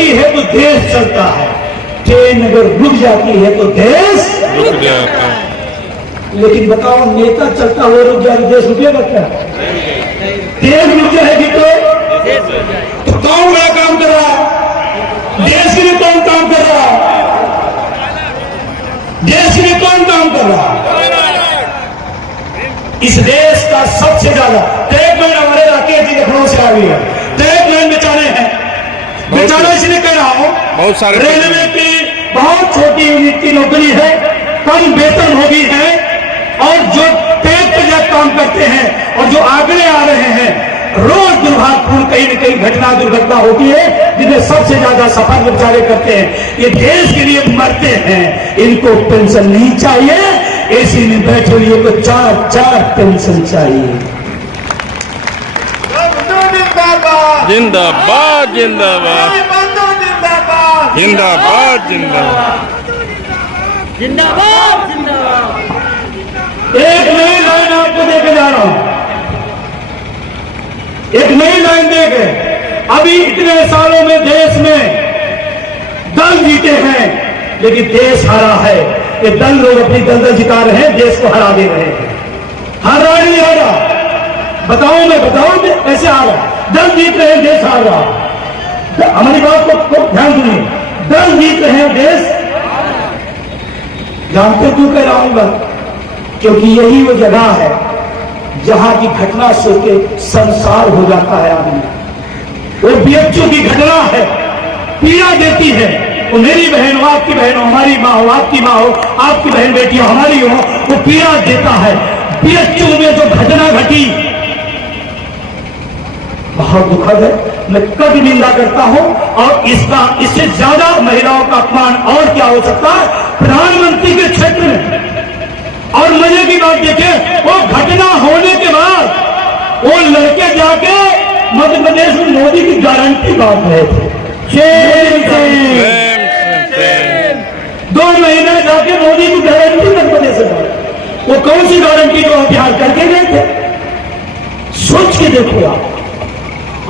चलती है तो देश चलता है, ट्रेन अगर रुक जाती है तो देश रुक जाता है। लेकिन बताओ, नेता चलता हुआ रुक जाए देश रुकेगा क्या? देश रुक जाएगी तो कौन बड़ा काम कर रहा है? देश के लिए कौन काम कर रहा है? देश के लिए कौन काम कर रहा है? इस देश का सबसे ज्यादा ट्रैक मैन हमारे राकेश जी लखनऊ से आ गई है। ट्रैक मैन बेचारे हैं, बेचारा इसलिए कह रहा हूं, बहुत सारे रेलवे की बहुत छोटी यूनिट की नौकरी है, कम वेतन होगी है, और जो ट्रैक पर जब काम करते हैं और जो आंकड़े आ रहे हैं, रोज दुर्भाग्यपूर्ण कहीं न कहीं घटना दुर्घटना होती है, जिन्हें सबसे ज्यादा सफर बेचारे करते हैं। ये देश के लिए मरते हैं, इनको पेंशन नहीं चाहिए, एसी में बैठे हुए को 4-4 पेंशन चाहिए। जिंदाबाद जिंदाबाद जिंदाबाद जिंदाबाद जिंदाबाद जिंदाबाद। एक नई लाइन आपको देके जा रहा हूं, एक नई लाइन देके। अभी इतने सालों में देश में दल जीते हैं, लेकिन देश हारा है। ये दल लोग अपनी दलदल जिता रहे हैं, देश को हरा दे रहे हैं। हारा नहीं हारा? बताओ, मैं बताऊं कैसे हारा? दल जीत रहे हैं, देश हार रहा। हमारी बात को ध्यान सुनिए, दल जीत रहे हैं, देश जानते क्यों कह रहा हूं? क्योंकि यही वो जगह है जहां की घटना सुन के संसार हो जाता है आदमी। वो बीएचयू की घटना है, पीड़ा देती है। वो मेरी बहन हो, आपकी बहन हो, हमारी माँ हो, आपकी माँ हो, आपकी बहन बेटी हो, हमारी हो, वो पीड़ा देता है। बीएचयू में जो घटना घटी बहुत दुखद है, मैं कभी निंदा करता हूं। और इससे ज्यादा महिलाओं का अपमान और क्या हो सकता है प्रधानमंत्री के क्षेत्र में। और मजे की बात देखें, वो घटना होने के बाद वो लड़के जाके मध्य प्रदेश में मोदी की गारंटी बांट रहे थे। 2 महीने जाके मोदी की गारंटी मध्य प्रदेश में, वो कौन सी गारंटी को अभ्यास करके गए थे? सोच के देखो आप।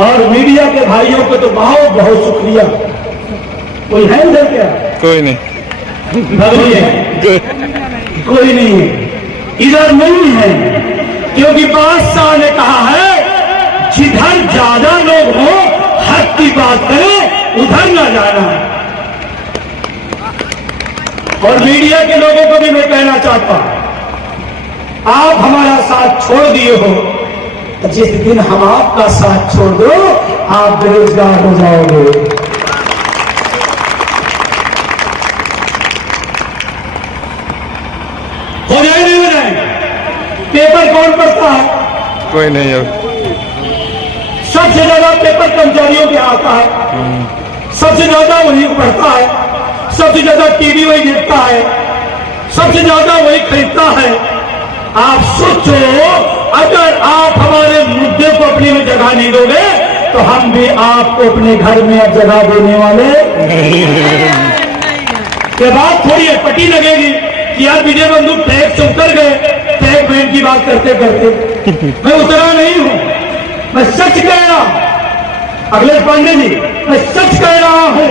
और मीडिया के भाइयों को तो बहुत बहुत शुक्रिया। कोई है इधर क्या? कोई नहीं, कोई नहीं है इधर, नहीं है। क्योंकि बादशाह ने कहा है, जिधर ज्यादा लोग हो हक की बात करें, उधर न जाना। और मीडिया के लोगों को भी मैं कहना चाहता हूं, आप हमारा साथ छोड़ दिए हो, जिस दिन हम आपका साथ छोड़ दो, आप बेरोजगार हो जाओगे। हो जाए नहीं हो जाए? पेपर कौन पढ़ता है? कोई नहीं है। सबसे ज्यादा पेपर कर्मचारियों के आता है, सबसे ज्यादा वही पढ़ता है, सबसे ज्यादा टीवी वही देखता है, सबसे ज्यादा वही खरीदता है। आप सोचो, अगर आप हमारे मुद्दे को अपनी में जगह नहीं दोगे, तो हम भी आपको अपने घर में अब जगह देने वाले के बात थोड़ी पटी लगेगी कि यार विजय बंधु ट्रैक से उतर गए, ट्रैक मैन की बात करते करते। मैं उतरा नहीं हूं, मैं सच कह रहा हूं। अखिलेश पांडे जी, मैं सच कह रहा हूं।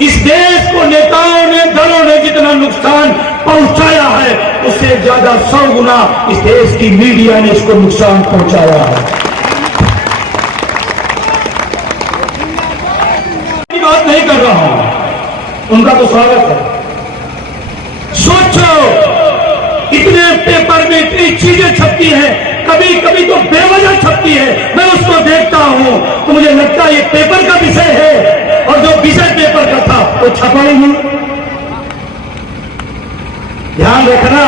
इस देश को नेताओं ने, दलों ने जितना नुकसान पहुंचाया है, उससे ज्यादा 100 गुना इस देश की मीडिया ने इसको नुकसान पहुंचाया है। बात नहीं कर रहा हूं, उनका तो स्वागत है। सोचो, इतने पेपर में इतनी चीजें छपती हैं, कभी कभी तो बेवजह छपती है। मैं उसको देखता हूं तो मुझे लगता है ये पेपर का विषय है, और जो विषय पेपर का था वो छपा ही नहीं। ध्यान रखना,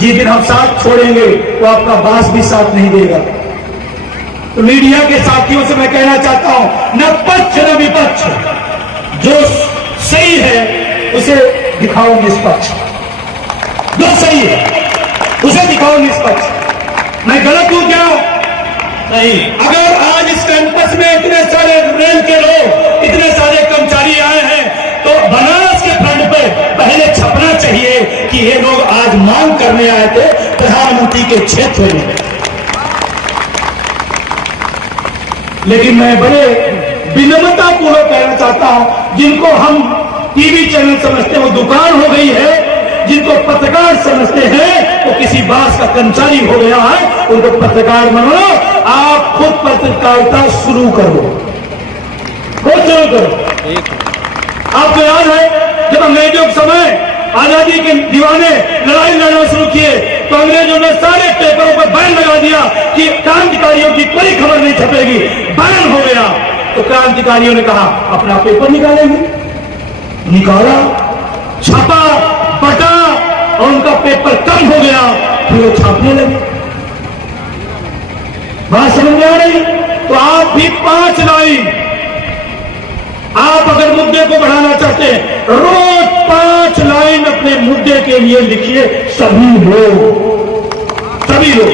जिस दिन हम साथ छोड़ेंगे तो आपका बास भी साथ नहीं देगा। तो मीडिया के साथियों से मैं कहना चाहता हूं, न पक्ष न विपक्ष, जो सही है उसे दिखाओ निष्पक्ष, जो सही है उसे दिखाओ निष्पक्ष। मैं गलत हूं क्या? नहीं। अगर आज इस कैंपस में इतने सारे रेल के लोग, इतने सारे कर्मचारी आए हैं, तो बनारस के फ्रंट पे पहले छपना चाहिए कि ये लोग आज मांग करने आए थे प्रधानमंत्री के क्षेत्र में। लेकिन मैं बड़े विनम्रता पूर्वक कहना चाहता हूं, जिनको हम टीवी चैनल समझते हैं वो दुकान हो गई है, जिनको पत्रकार समझते हैं वो किसी बास का कर्मचारी हो गया है, उनको पत्रकार बनो। आप खुद पत्रकारिता शुरू करो, खुद शुरू करो। आपको याद है जब अंग्रेजों के समय आजादी के दीवाने लड़ाई लड़ना शुरू किए तो अंग्रेजों ने सारे पेपरों पर बैन लगा दिया कि क्रांतिकारियों की कोई खबर नहीं छपेगी, बैन हो गया। तो क्रांतिकारियों ने कहा अपना पेपर निकालेंगे, निकाला, छपा, बटा और उनका पेपर कम हो गया, फिर वो छापने लगे। बात समझ में आ रही? तो आप भी 5 लाइन, आप अगर मुद्दे को बढ़ाना चाहते हैं, रोज 5 लाइन अपने मुद्दे के लिए लिखिए। सभी लोग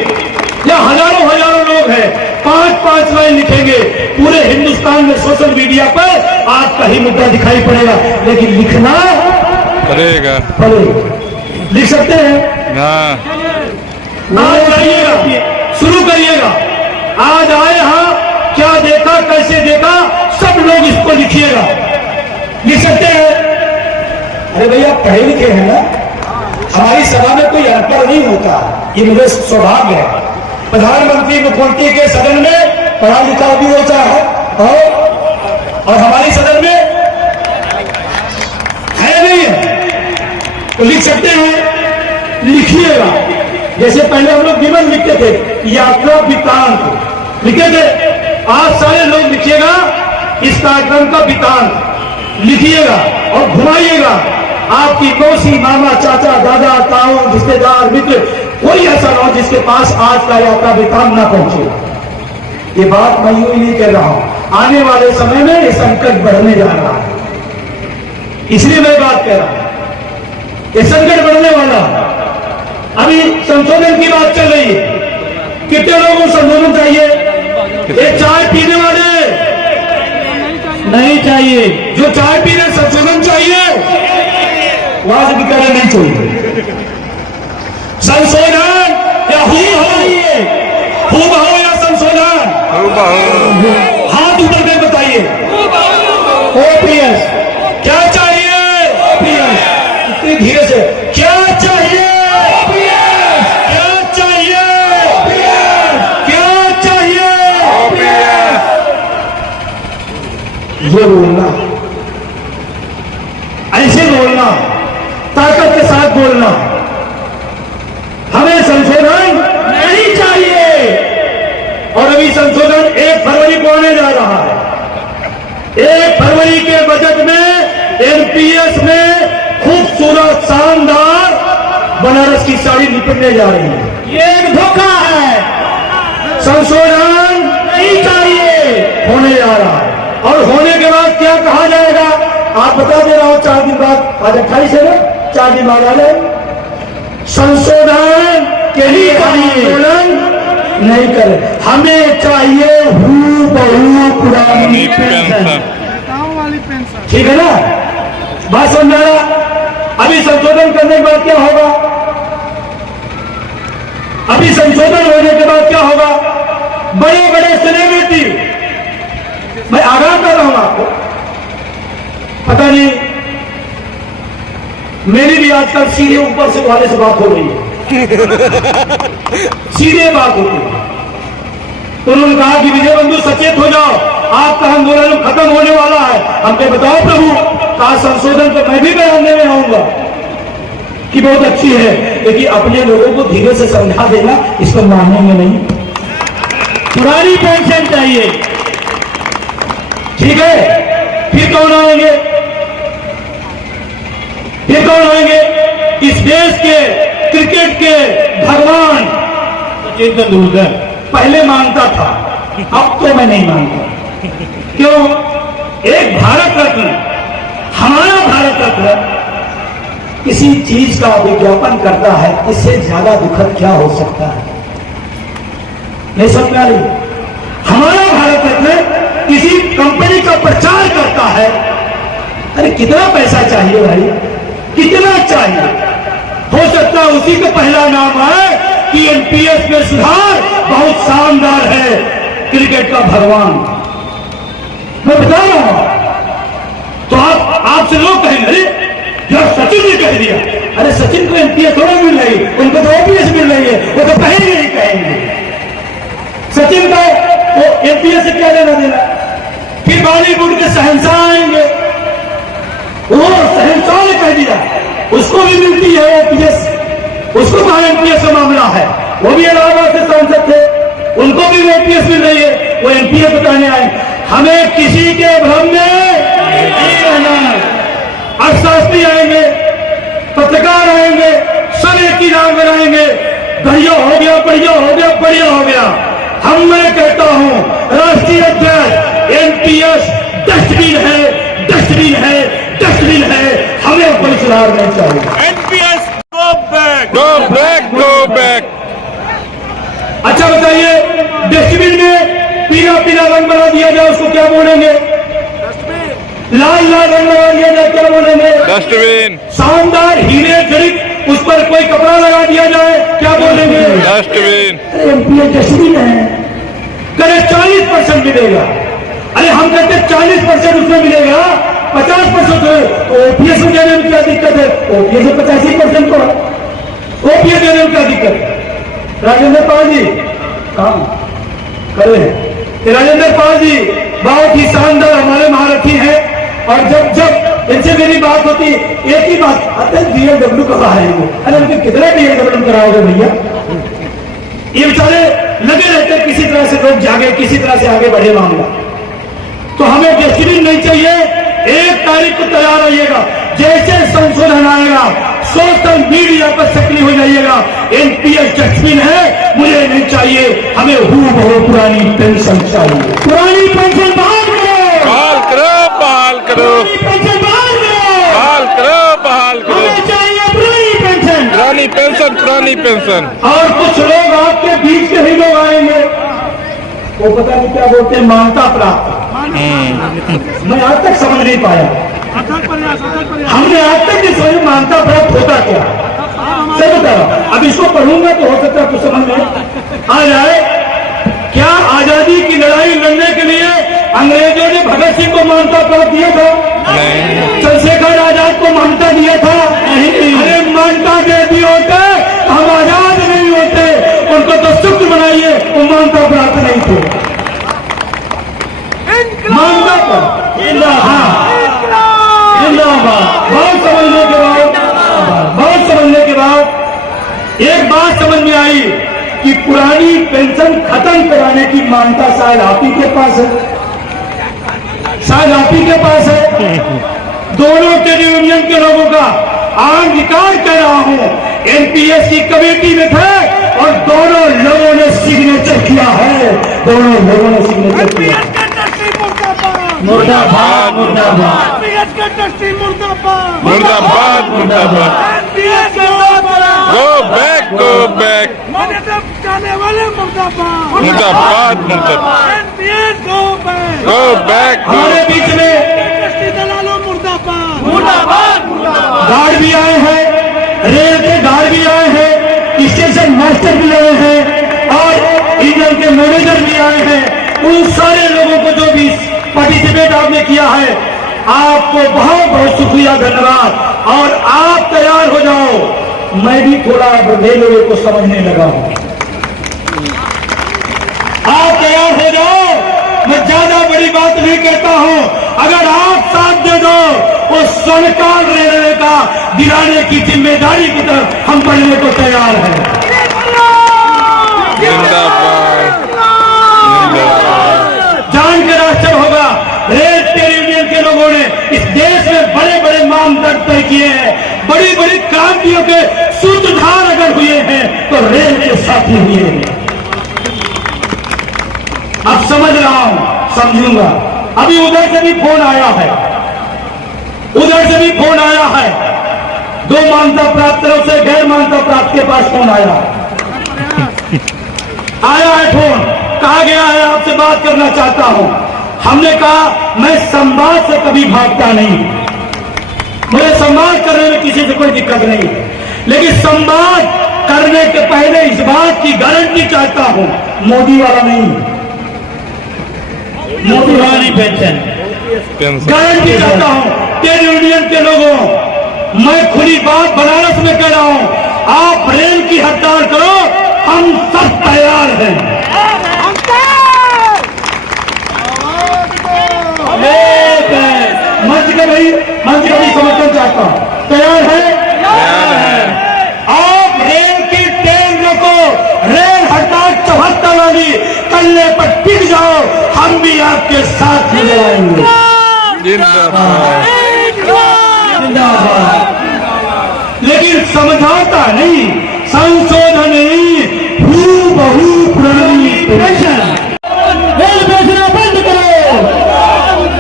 या हजारों लोग हैं, 5-5 लाइन लिखेंगे, पूरे हिंदुस्तान में सोशल मीडिया पर आपका ही मुद्दा दिखाई पड़ेगा, लेकिन लिखना पड़ेगा। लिख सकते हैं ना, आज आइएगा, शुरू करिएगा। आज आए हाँ, क्या देखा, कैसे देखा, सब लोग इसको लिखिएगा। लिख सकते हैं? अरे भैया पढ़े लिखे हैं ना, हमारी सभा में कोई अनपढ़ नहीं होता, ये मेरे सौभाग्य है। प्रधानमंत्री मुख्यमंत्री के सदन में पढ़ा लिखा भी होता है और हमारी सदन में है नहीं है। तो लिख सकते हैं, लिखिएगा। जैसे पहले हम लोग निबंध लिखते थे, यात्रा वृत्तांत लिखते थे, आज सारे लोग लिखिएगा इस कार्यक्रम का वृत्तांत लिखिएगा और घुमाइएगा। आपकी मौसी, मामा, चाचा, दादा, ताऊ, रिश्तेदार, मित्र, कोई ऐसा ना हो जिसके पास आज का यात्रा वृत्तांत ना पहुंचे। ये बात मैं यूं ही नहीं कह रहा हूं, आने वाले समय में ये संकट बढ़ने जा रहा है, इसलिए मैं बात कह रहा हूं। ये संकट बढ़ने वाला है। अभी संशोधन की बात चल रही है, कितने लोगों को संशोधन चाहिए? ये चाय पीने वाले नहीं चाहिए, जो चाय पी रहे संशोधन चाहिए, वहां से भी कहना नहीं चाहिए। संशोधन या खूब हो या संशोधन, हाथ ऊपर कर बताइए। ओपीएस क्या चाहिए? ओपीएस इतनी धीरे से क्या चाहिए? ये बोलना, ऐसे बोलना, ताकत के साथ बोलना। हमें संशोधन नहीं चाहिए। और अभी संशोधन 1 फरवरी को आने जा रहा है। 1 फरवरी के बजट में एनपीएस में खूबसूरत शानदार बनारस की साड़ी निपटने जा रही है। ये एक धोखा है, संशोधन नहीं चाहिए, होने जा रहा है। और होने के बाद क्या कहा जाएगा आप बता दे रहा हूं, 4 दिन बाद, आज 28 है ना, 4 दिन बाद आ जाए। संशोधन के लिए आंदोलन नहीं करे, हमें चाहिए हूबहू पुरानी पेंशन। ठीक है ना, बात समझ रहा? अभी संशोधन करने के बाद क्या होगा? अभी संशोधन होने के बाद क्या होगा? बड़े बड़े सेलिब्रिटी, मैं आगाह कर रहा हूं आपको, पता नहीं मेरी भी आजकल सीधे ऊपर से वाले से बात हो रही है, सीधे बात होती है। तो उन्होंने कहा कि विजय बंधु सचेत हो जाओ, आपका आंदोलन खत्म होने वाला है। हमने बताओ प्रभु, कहा संशोधन पर मैं भी बयान देने आऊंगा कि बहुत अच्छी है, लेकिन अपने लोगों को धीरे से समझा देना, इसको मानेंगे नहीं। पुरानी पेंशन चाहिए, ठीक है। फिर कौन आएंगे? फिर कौन आएंगे? इस देश के क्रिकेट के भगवान सचिन तेंदुलकर पहले मानता था, अब तो मैं नहीं मानता। क्यों? एक भारत रत्न, हमारा भारत रत्न किसी चीज का विज्ञापन करता है, इससे ज्यादा दुखद क्या हो सकता है? नहीं समझ में आ रही? हमारा भारत रत्न किसी कंपनी का प्रचार करता है, अरे कितना पैसा चाहिए भाई, कितना चाहिए? हो सकता है उसी का पहला नाम है कि एनपीएस में सुधार बहुत शानदार है, क्रिकेट का भगवान। मैं बता रहा हूं। तो आपसे लोग कहेंगे अरे जब सचिन ने कह दिया, अरे सचिन को एमपीएस थोड़ा मिल रही, उनको तो ओपीएस मिल रही है, वो तो कहेंगे ही कहेंगे। सचिन का वो एमपीएस से क्या लेना देना। फिर बॉलीवुड के शहंशाह आएंगे, वो शहंशाह ने कह दिया उसको भी मिलती है ओपीएस, उसको कहा एमपीएस का मामला है, वो भी इलाहाबाद से सांसद थे, उनको भी ओपीएस मिल रही है, वो एमपीएस बताने आए। हमें किसी के भ्रम में नहीं रहना। अर्थशास्त्री आएंगे, पत्रकार आएंगे, सब एक ही नाम बनाएंगे, बढ़िया हो गया, बढ़िया हो गया, बढ़िया हो गया। मैं कहता हूं राष्ट्रीय अध्यक्ष एनपीएस डस्टबिन है, डस्टबिन है, डस्टबिन है, हमें कोई सुधार नहीं चाहिए। NPS go back, go back, go back. अच्छा बताइए, डस्टबिन में पीला पीला रंग बना दिया जाए, उसको क्या बोलेंगे? लाल लाल रंग लगा दिया जाए, क्या बोलेंगे? डस्टबिन। शानदार हीरे जड़ित उस पर कोई कपड़ा लगा दिया जाए, क्या बोलेंगे? डस्टबिन। एमपीएस डस्टबिन है, करे 40% मिलेगा। अरे हम कहते 40% उसमें मिलेगा, 50% तो ओपीएस में देने में क्या दिक्कत है? ओपीएस में 85% को ओपीएस देने में क्या दिक्कत है? राजेंद्र पाल जी काम करे हैं। राजेंद्र पाल जी बहुत ही शानदार हमारे महारथी हैं, और जब जब इनसे मेरी बात होती एक ही बात, अरे डीएलडब्ल्यू कहा है वो, अरे उनके कितना डीएलडब्ल्यू कराओगे भैया? ये बेचारे लगे रहते किसी तरह से लोग जागे, किसी तरह से आगे बढ़े मामला। तो हमें डस्टबिन नहीं चाहिए। 1 तारीख को तैयार रहिएगा, जैसे संशोधन आएगा सोशल मीडिया पर सक्रिय हो जाइएगा। एनपीएस डस्टबिन है, मुझे नहीं चाहिए, हमें हूबहू पुरानी पेंशन चाहिए। पुरानी पेंशन बहाल करो, बहाल करो, बहाल करो, पुरानी पेंशन बहाल करो, बहाल करो, बहाल करो। हमें चाहिए पुरानी पेंशन, पुरानी पेंशन, पुरानी पेंशन। और कुछ लोग आपके बीच के ही लोग आएंगे, वो पता नहीं क्या बोलते हैं, मानता प्राप्त। मैं आज तक समझ नहीं पाया, हमने आज तक नहीं समझ मानता प्राप्त होता क्या। सही बता रहा, अब इसको पढ़ूंगा तो हो सकता है कुछ समझ में आ जाए। क्या आजादी की लड़ाई लड़ने के लिए अंग्रेजों ने भगत सिंह को मानता प्राप्त दिया था? नहीं। चंद्रशेखर आजाद को मानता दिया था? नहीं। अरे मानता दे दिए होते हम आजाद नहीं होते। उनको तो सुख बनाइए, वो मानता प्राप्त नहीं थे। मानता प्राप्त जिंदाबाद। बहुत समझने के बाद, बहुत समझने के बाद एक बात समझ में आई कि पुरानी पेंशन खत्म कराने की मान्यता शायद आप ही के पास है, शायद आप ही के पास है। दोनों ट्रेड यूनियन के लोगों का आज रिकॉर्ड कर रहा हूं, एनपीएस की कमेटी में थे और दोनों लोगों ने सिग्नेचर किया है, दोनों लोगों ने सिग्नेचर किया। मुर्दाबाद, मुर्दाबाद, मुर्दाबाद, मुर्दाबाद। Go back, go back. जाने वाले मुर्दाबाद, मुर्दाबाद, मुर्दाबाद। Go back. हमारे बीच में दलालों मुर्दाबाद, मुर्दाबाद, मुर्दाबाद। गार्ड भी आए हैं, रेल के गार्ड भी आए हैं, स्टेशन मास्टर भी आए हैं, और इंजन के मैनेजर भी आए हैं। उन सारे लोगों को जो भी पार्टिसिपेट आपने किया है, आपको बहुत बहुत शुक्रिया, धन्यवाद। और आप तैयार हो जाओ, मैं भी थोड़ा लोगों को समझने लगा हूं। आप तैयार हो जाओ, मैं ज्यादा बड़ी बात नहीं कहता हूं। अगर आप साथ दे दो, वो सरकार रेलवे का दिलाने की जिम्मेदारी की तरफ हम बढ़ने को तैयार हैं। जिंदाबाद, जान के रास्ते होगा। रेल ट्रेड यूनियन के लोगों ने इस देश में बड़े बड़े मानदंड तय किए हैं, बड़ी बड़ी क्रांतियों के सूत्रधार अगर हुए हैं तो रेल के साथी हुए हैं। अब समझ रहा हूं, समझूंगा। अभी उधर से भी फोन आया है, उधर से भी फोन आया है, दो मान्यता प्राप्त तरफ से गैर मान्यता प्राप्त के पास फोन आया है फोन, कहा गया है आपसे बात करना चाहता हूं। हमने कहा मैं संवाद से कभी भागता नहीं, मुझे संवाद करने में किसी से कोई दिक्कत नहीं, लेकिन संवाद करने के पहले इस बात की गारंटी चाहता हूं, मोदी वाला नहीं, मोदी वाला नहीं पेंशन। पेंशन गारंटी चाहता हूं ट्रेड यूनियन के लोगों, मैं खुली बात बनारस में कह रहा हूं, आप रेल की हड़ताल करो, हम सब तैयार हैं। मंच का भी समर्थन चाहता हूं, तैयार है? आप रेल की ट्रेन रोको, रेल हड़ताल 74 वाली करने पर टिक जाओ, हम भी आपके साथ ही आएंगे। जिंदाबाद जिंदाबाद। लेकिन समझौता नहीं, संशोधन नहीं, हूबहू पुरानी पेंशन। रेल बेचना बंद करो,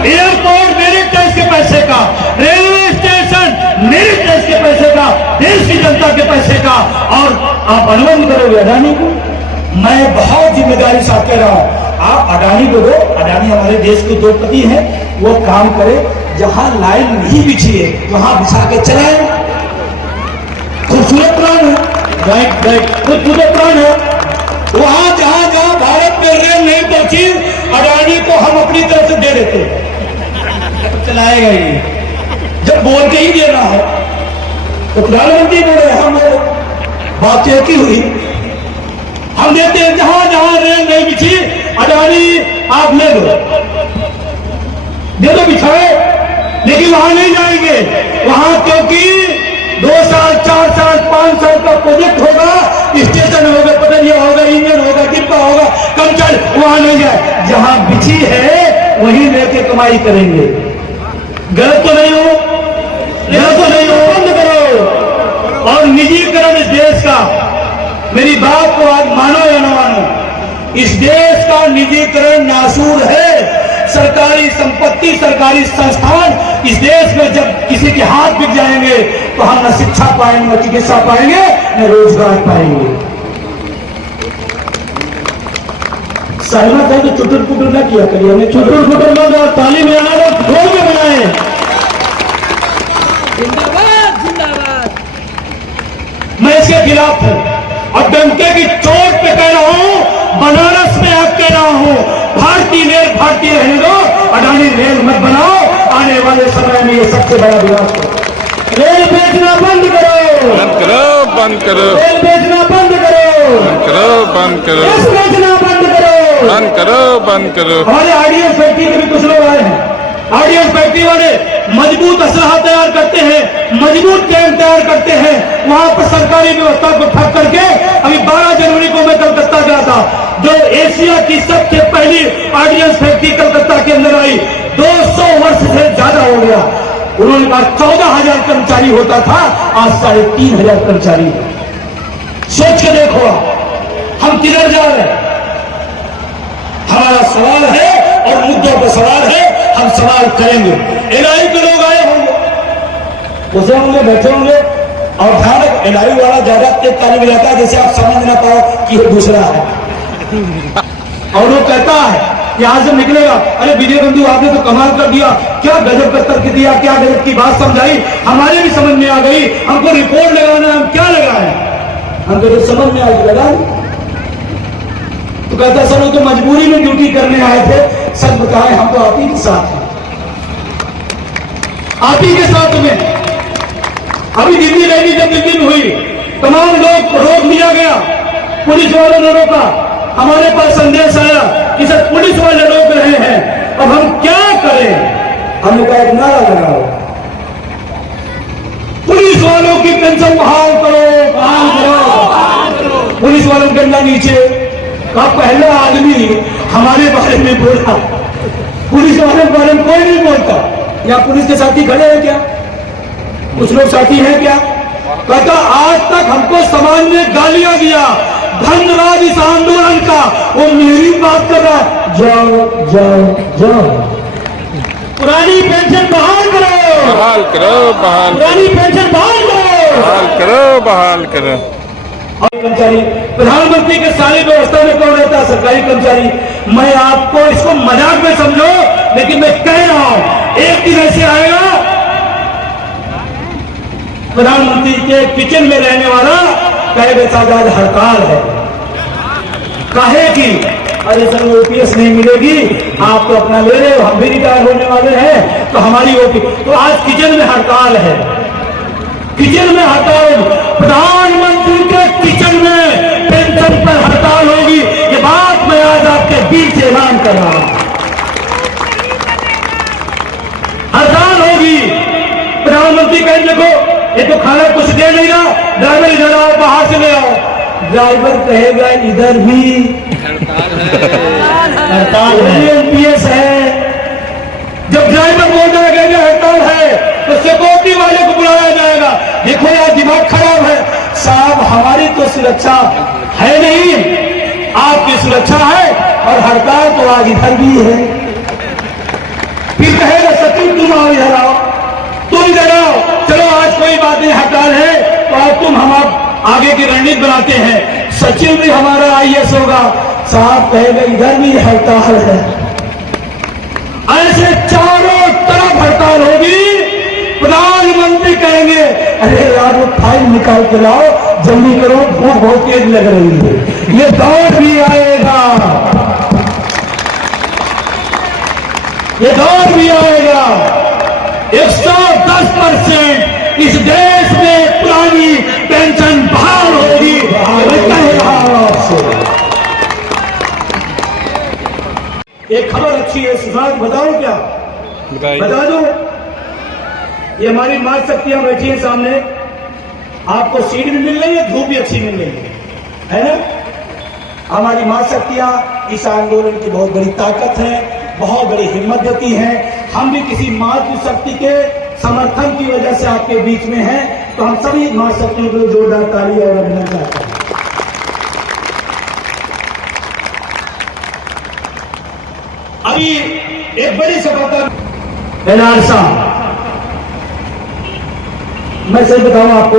एयरपोर्ट मेरे टैक्स के पैसे का, रेलवे स्टेशन मेरे टैक्स के पैसे का, देश की जनता के पैसे का, और आप अनुबंध करोगे अडानी को। मैं बहुत जिम्मेदारी साथ कह रहा हूं, आप अडानी को दो, अडानी हमारे देश के उद्योगपति हैं, वो काम करे, जहां लाइन नहीं बिछी है वहां बिछा के चलाए। खूबसूरत प्लान है, खूबसूरत प्लान है। वहां जहां जहां भारत में रेल नहीं पहुंची, अडानी को हम अपनी तरफ से दे देते, चलाएगा ये। जब बोल के ही दे रहा है तो प्रधानमंत्री बोले, हम बात एक ही हुई, हम देते हैं जहां जहां रेल नहीं बिछी, अडानी आप ले लो, दे दो बिछाए, लेकिन वहां नहीं जाएंगे। वहां क्योंकि 2 साल 4 साल 5 साल का प्रोजेक्ट होगा, स्टेशन होगा, पटरिया होगा, इंजन होगा, डिब्बा होगा, कम चल, वहां नहीं जाए। जहां बिछी है वहीं लेके कमाई करेंगे। गलत तो नहीं हो, गलत तो नहीं हो, बंद करो। और निजीकरण इस देश का, मेरी बात को आज मानो या न मानो, इस देश का निजीकरण नासूर है। सरकारी संपत्ति, सरकारी संस्थान इस देश में जब किसी के हाथ बिक जाएंगे तो हम न शिक्षा पाएंगे, न चिकित्सा पाएंगे, न रोजगार पाएंगे। सहमत है तो चुटुर पुटुर न किया करिए, हमें चुटुर पुटुर लोग ताली में आए, ढोल में बनाए। जिंदाबाद जिंदाबाद। मैं इसके खिलाफ हूं और डंके की चोट पे कह रहा हूं, बनारस में आप कह रहा हूं, भारतीय रेल भारतीय रहने दो, अडानी रेल मत बनाओ। आने वाले समय में ये सबसे बड़ा विनाश है। रेल बेचना बंद करो, बंद करो, बंद करो, रेल बेचना बंद करो, बंद करो, बंद करो, गैस बेचना बंद करो, बंद करो, बंद करो। हमारे आरडीएस फैक्ट्री के भी कुछ लोग आए हैं। आरडीएस फैक्ट्री वाले मजबूत असलहा तैयार करते हैं, मजबूत टैंक तैयार करते हैं, वहां पर सरकारी व्यवस्था को ठप करके, अभी 12 जनवरी को मैं कलकत्ता गया था, जो एशिया की सबसे पहली आरडीएस फैक्ट्री कलकत्ता के अंदर आई, 200 वर्ष से ज्यादा हो गया। उन्होंने कहा 14,000 कर्मचारी होता था, आज 3,500 कर्मचारी। सोच के देखो हम किधर जा रहे हैं। हमारा सवाल है और मुद्दों पर सवाल है, हम सवाल करेंगे। एनआई के लोग आए होंगे, उसे होंगे, बैठे होंगे, और ध्यान रख, एनआई वाला ज्यादा तेज ताली बजाता है, जैसे आप समझ ना पाओ कि ये दूसरा है। और वो कहता है यहां से निकलेगा, अरे विजय बंधु आपने तो कमाल कर दिया, क्या गजब का तर्क दिया, क्या गजब की बात समझाई, हमारे भी समझ में आ गई, हमको रिपोर्ट लगाना, हम क्या लगाए, हमको जब समझ में आई लगा। तो कहता सर वो तो मजबूरी में ड्यूटी करने आए थे, सच बताए हम तो आप ही के साथ हैं, आप ही के साथ में। अभी दिल्ली रैली जब दिल्ली में हुई, तमाम लोग रोक लिया गया, पुलिस वालों ने रोका, हमारे पास संदेश आया कि सर पुलिस वाले रोक रहे हैं, अब हम क्या करें। हमने कहा एक नारा लगाओ, पुलिस वालों की पेंशन बहाल करो, बहाल करो। पुलिस वालों के अंदर नीचे का पहला आदमी हमारे बारे में बोला, पुलिस वालों के बारे में कोई नहीं बोलता। या पुलिस के साथी खड़े हैं क्या, कुछ लोग साथी हैं क्या। कहता आज तक हमको समाज में गालियां दिया, धन्यवाद इस आंदोलन का, वो मेरी बात कर रहा, जाओ जाओ जाओ, पुरानी पेंशन बहाल करो, बहाल करो, बहाल, पुरानी पेंशन बहाल करो, बहाल करो, बहाल करो। कर्मचारी, प्रधानमंत्री के सारी व्यवस्था में कौन रहता है, सरकारी कर्मचारी। मैं आपको इसको मजाक में समझो, लेकिन मैं कह रहा हूं एक दिन ऐसे आएगा, प्रधानमंत्री के किचन में रहने वाला कहेगा साथ आज हड़ताल है, काहे की अरे सर ओपीएस नहीं मिलेगी, आप तो अपना ले रहे हो, हम भी रिटायर होने वाले हैं तो हमारी ओपीएस। तो आज किचन में हड़ताल है, किचन में हड़ताल, प्रधानमंत्री के किचन में पेंशन पर हड़ताल होगी, ये बात मैं आज आपके बीच से ऐलान कर रहा हूं। हड़ताल होगी। प्रधानमंत्री कहें देखो ये तो खाना कुछ दे नहीं रहा, ड्राइवर इधर आओ, बाहर से ले आओ। ड्राइवर कहेगा इधर भी हड़ताल है, एनपीएस है। जब ड्राइवर बोल रहा है हड़ताल है तो सिक्योरिटी वाले को बुलाया जाएगा, देखो यार दिमाग खराब है साहब, हमारी तो सुरक्षा है नहीं, आपकी सुरक्षा है और हड़ताल तो आज इधर भी है। फिर कहेगा सचिव तुम आओ इधर आओ, तुम इधर आओ, चलो आज कोई बात नहीं हड़ताल है तो आज तुम हम आप आगे की रणनीति बनाते हैं, सचिव भी हमारा आईएएस होगा, साहब कहेगा इधर भी हड़ताल है। ऐसे चारों तरफ हड़ताल होगी। प्रधानमंत्री कहेंगे अरे यार वो फाइल निकाल के लाओ, जल्दी करो, भूख बहुत तेज लग रही है। ये दौर भी आएगा, ये दौर भी आएगा। 110% इस देश में पुरानी पेंशन बहाल होगी। एक खबर अच्छी है, सुधार बताओ क्या बता दो। ये हमारी माँ शक्तियां बैठी है सामने, आपको सीट भी मिल रही है, धूप भी अच्छी मिल रही है ना। हमारी माँ शक्तियां इस आंदोलन की बहुत बड़ी ताकत है, बहुत बड़ी हिम्मत देती हैं। हम भी किसी मातृशक्ति के समर्थन की वजह से आपके बीच में हैं, तो हम सभी माँ शक्तियों को जोरदार ताली और अभिनंदन चाहते हैं। अभी एक बड़ी सफलता एनआरसा, मैं सही बताऊं आपको,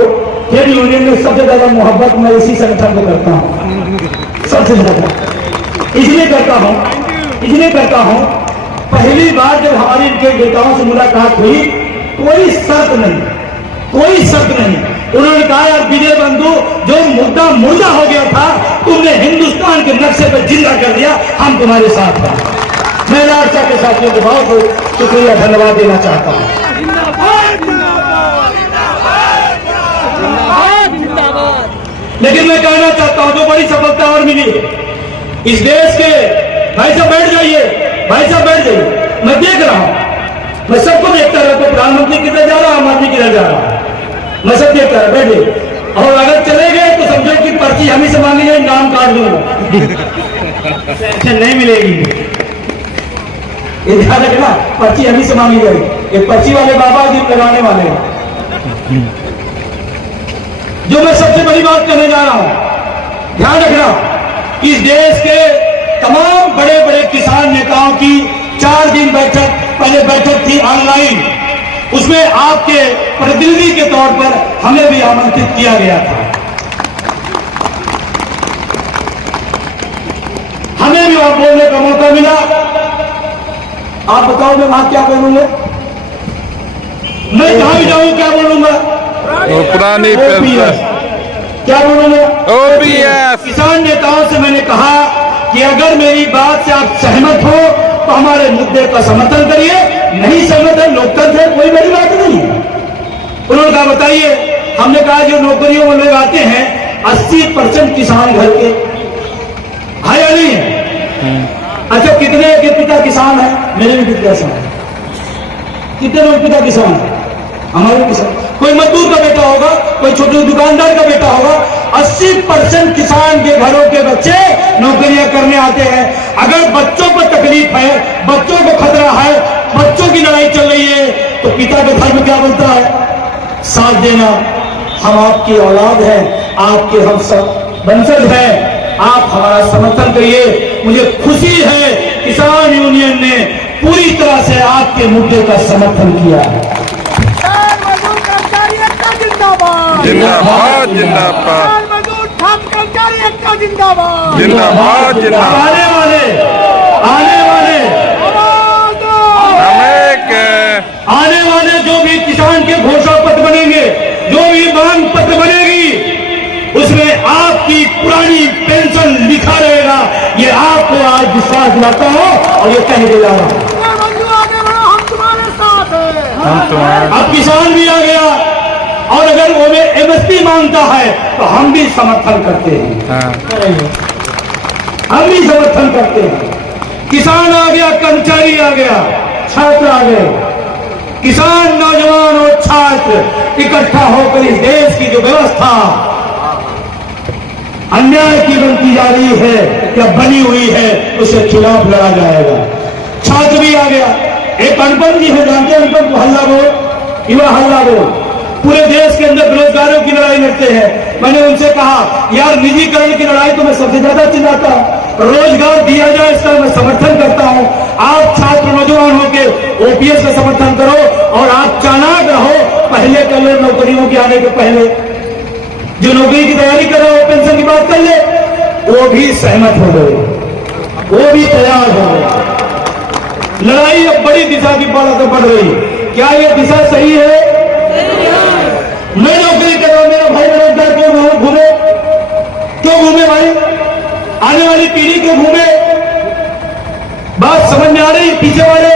ट्रेड यूनियन में सबसे ज्यादा मोहब्बत मैं इसी संगठन को करता हूं, सबसे ज्यादा इसलिए करता हूं, पहली बार जब हमारी इनके नेताओं से मुलाकात हुई, कोई शर्त नहीं, उन्होंने कहा यार विजय बंधु, जो मुद्दा मुर्दा हो गया था तुमने हिंदुस्तान के नक्शे पर जिंदा कर दिया, हम तुम्हारे साथ हैं। मैं एनआरसा के साथियों को बहुत शुक्रिया धन्यवाद देना चाहता हूं। लेकिन मैं कहना चाहता हूं जो बड़ी सफलता और मिली इस देश के, भाई साहब बैठ जाइए, मैं देख रहा हूं, मैं सबको देखता रहता हूं, प्रधानमंत्री किधर जा रहा, आम आदमी किधर जा रहा, मैं सब देखता रहा, बैठिए। और अगर चले गए तो समझो कि पर्ची हम ही से मांगी जाए, नाम काट दूंगा नहीं मिलेगी, ये ध्यान रखना, पर्ची हम ही से मांगी जाएगी। ये पर्ची वाले बाबा जी लगाने वाले हैं। जो मैं सबसे बड़ी बात कहने जा रहा हूं, ध्यान रखना, इस देश के तमाम बड़े बड़े किसान नेताओं की 4 दिन पहले बैठक थी ऑनलाइन, उसमें आपके प्रतिनिधि के तौर पर हमें भी आमंत्रित किया गया था। हमें भी वहां बोलने का मौका मिला। आप बताओ मैं वहां क्या बोलूंगा, मैं जहां भी जाऊं क्या बोलूंगा, पुरानी क्या बोलूंगा, ओपीएस। किसान नेताओं से मैंने कहा कि अगर मेरी बात से आप सहमत हो तो हमारे मुद्दे का समर्थन करिए, नहीं सहमत है, लोकतंत्र है, कोई बड़ी बात नहीं। उन्होंने कहा बताइए, हमने कहा जो नौकरियों में लोग आते हैं 80% किसान घर के है या नहीं है। अच्छा कितने के पिता किसान है, मेरे भी पिता किसान है, कितने लोग पिता किसान है, हमारे किसान, कोई मजदूर का बेटा होगा, कोई छोटे दुकानदार का बेटा होगा। 80% किसान के घरों के बच्चे नौकरियां करने आते हैं। अगर बच्चों को तकलीफ है, बच्चों को खतरा है, बच्चों की लड़ाई चल रही है, तो पिता के घर में क्या बोलता है, साथ देना, हम आपकी औलाद हैं, आपके हम सब वंशज हैं, आप हमारा समर्थन करिए। मुझे खुशी है किसान यूनियन ने पूरी तरह से आपके मुद्दे का समर्थन किया है। जिंदाबाद जिंदाबाद जिंदाबाद जिंदाबाद। आने वाले जो भी किसान के घोषणा पत्र बनेंगे, जो भी मांग पत्र बनेगी, उसमें आपकी पुरानी पेंशन लिखा रहेगा। ये आपको आज विश्वास दिलाता हूं और ये कह के जा रहा हूं। हम तुम्हारे साथ हैं। हम तुम्हारे अब किसान भी आ गया और अगर वो एमएसपी मांगता है तो हम भी समर्थन करते हैं, हाँ हम भी समर्थन करते हैं। किसान आ गया, कर्मचारी आ गया, छात्र आ गए। किसान, नौजवान और छात्र इकट्ठा होकर इस देश की जो व्यवस्था अन्याय की बनती जा रही है या बनी हुई है उसके खिलाफ लड़ा जाएगा। छात्र भी आ गया। एक अनपढ़ जी है, जानते हैं अनपढ़ को? हल्ला बोल, युवा हल्ला बोल। पूरे देश के अंदर बेरोजगारों की लड़ाई लड़ते हैं। मैंने उनसे कहा यार निजीकरण की लड़ाई तो मैं सबसे ज्यादा चिल्लाता हूं, रोजगार दिया जाए इसका मैं समर्थन करता हूं। आप छात्र नौजवान होकर ओपीएस का समर्थन करो और आप चालाक रहो, पहले कर लो नौकरियों के आने के पहले। जो नौकरी की तैयारी कर रहे हो पेंशन की बात कर ले, वो भी सहमत हो गए, वो भी तैयार हो गए। लड़ाई अब बड़ी दिशा की बढ़ रही। क्या ये दिशा सही है? मैं नौकरी कर रहा हूं, मेरा भाई बेरोजगार क्यों घूमे? क्यों घूमे भाई? आने वाली पीढ़ी क्यों घूमे? बात समझ में आ रही? पीछे वाले